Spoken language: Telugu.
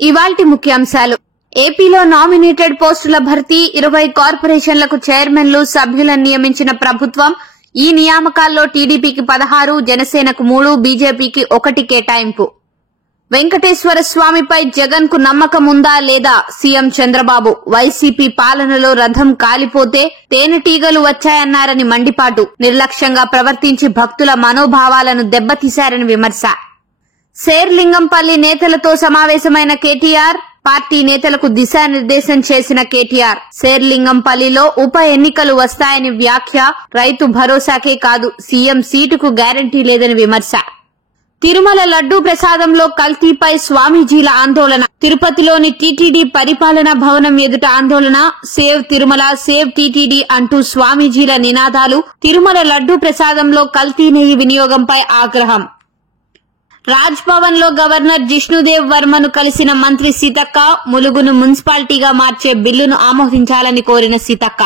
ఇవాల్టి ముఖ్యాంశాలు. ఏపీలో నామినేటెడ్ పోస్టుల భర్తీ, 20 కార్పొరేషన్లకు చైర్మన్లు, సభ్యులను నియమించిన ప్రభుత్వం. ఈ నియామకాల్లో టీడీపీకి 16, జనసేనకు 3, బీజేపీకి 1 కేటాయింపు. వెంకటేశ్వర స్వామిపై జగన్ కు నమ్మకం ఉందా లేదా? సీఎం చంద్రబాబు. వైసీపీ పాలనలో రథం కాలిపోతే తేనెటీగలు వచ్చాయన్నారని మండిపాటు. నిర్లక్ష్యంగా ప్రవర్తించి భక్తుల మనోభావాలను దెబ్బతీశారని విమర్శ. శేర్లింగంపల్లి నేతలతో సమావేశమైన కేటీఆర్, పార్టీ నేతలకు దిశానిర్దేశం చేసిన కేటీఆర్. శేర్లింగంపల్లిలో ఉప ఎన్నికలు వస్తాయని వ్యాఖ్య. రైతు భరోసాకే కాదు, సీఎం సీటుకు గ్యారంటీ లేదని విమర్శ. తిరుమల లడ్డూ ప్రసాదంలో కల్తీపై స్వామీజీల ఆందోళన. తిరుపతిలోని టీటీడీ పరిపాలనా భవనం ఎదుట ఆందోళన. సేవ్ తిరుమల, సేవ్ టీటీడీ అంటూ స్వామీజీల నినాదాలు. తిరుమల లడ్డూ ప్రసాదంలో కల్తీ నెయ్యి వినియోగంపై ఆగ్రహం. రాజ్ భవన్ లో గవర్నర్ జిష్ణుదేవ్ వర్మను కలిసిన మంత్రి సీతక్క. ములుగును మున్సిపాలిటీగా మార్చే బిల్లును ఆమోదించాలని కోరిన సీతక్క.